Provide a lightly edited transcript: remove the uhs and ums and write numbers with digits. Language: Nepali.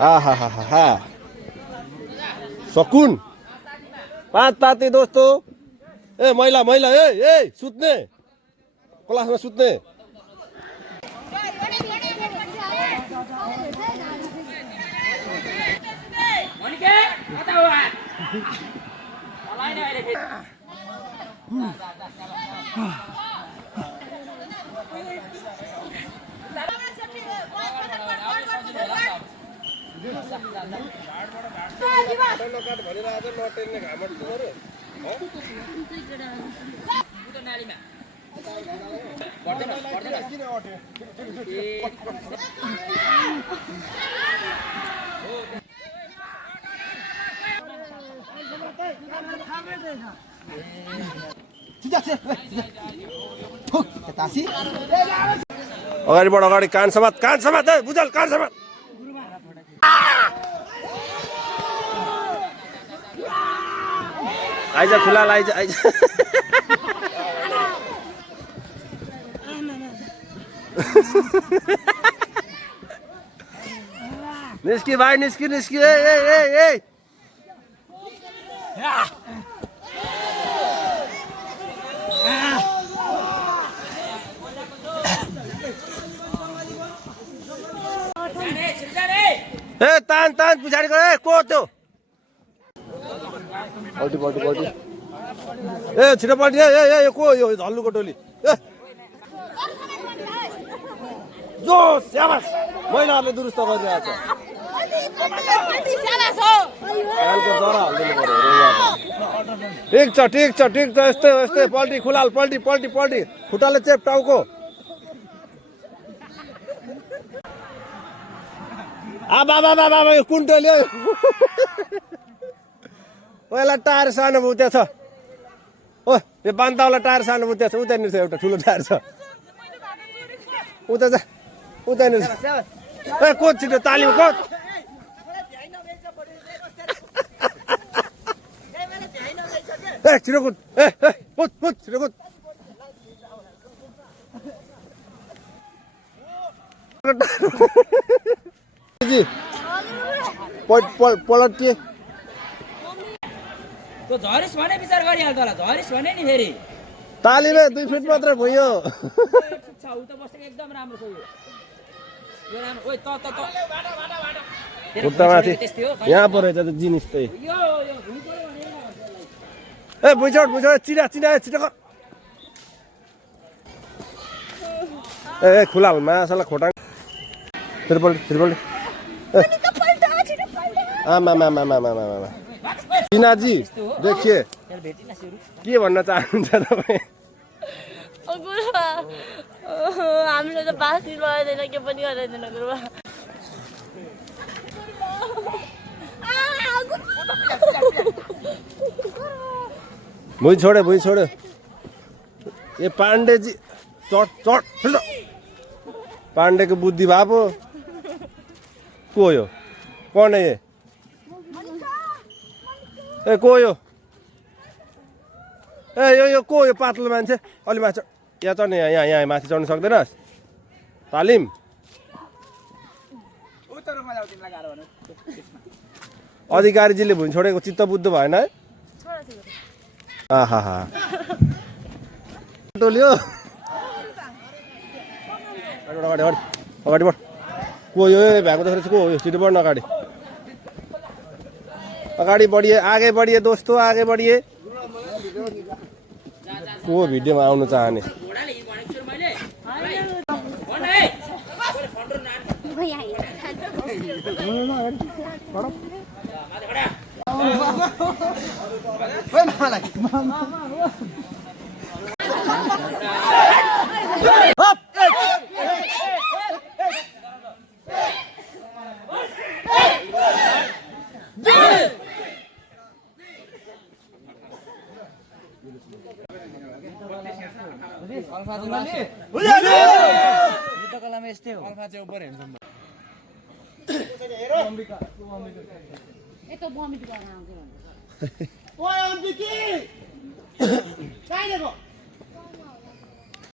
आहा सकुन 5 ताते दोस्तों ए महिला महिला ए सुत्ने क्लासमा सुत्ने अगाडि बढ अगाडि कान समात बुझल कान समात आइज खुला आइज निस्की भाइ निस्की ए तान पछाडि गयो को त्यो पल्टी ए छिटो पल्टी ए को यो झल्लुको टोली ए जो स्याबास महिलाहरूले दुरुस्त गरिरहेको छ ठिक छ यस्तै पल्टी खुलाल पल्टी खुट्टाले चेप टाउको बाबा यो कुन टोली हो पहिला टायर सानो उता छ ओ यो बान्तावाला टायर सानो उता छ उतानिर छ एउटा ठुलो टायर छ उतानिर छ ए कोच छिटो तालिम कोच ए छिटो कुद ए कुद छिटो कुद पलट के तो झरिस भने विचार गरिहाल्छ होला झरिस भने नि फेरि तालीले 2 फिट मात्र भयो छ उ त बसेको एकदम राम्रो छ यो राम्रो ओइ त खुट्टामाथि यहाँ परेछ त जिनिस त ए बुझोड चिरा छिटो ए खुलाल मासला खोटाङ त्रिपल्टी आमा बिनाजी देखिए के भन्न चाहनुहुन्छ तपाईँ हामीले त बासी लगाइदिएन के पनि गराइदिएन गुरुबा भुइँ छोड्यो ए पाण्डेजी चट पाण्डेको बुद्धि भापो को यो कौन है ये ए को यो ए यो को यो पातलो मान्छे अलि माथि यहाँ चढ्ने यहाँ माथि चढ्न सक्दैनस् तालिम अधिकारीजीले भुइँ छोडेको चित्त बुद्ध भएन है आहा टोलियो अगाडि बढ को यो भएको देखेर को यो छिटो बढ्न अगाडि बढिए आगे बढिए दोस्तों आगे बढिए को भिडियोमा आउन चाहने युद्धकलामा यस्तै हो अल्फा चाहिँ ओभर हेर्छ यता बमिट गर्न आउँछ ओए अम्बिकी काइ देखो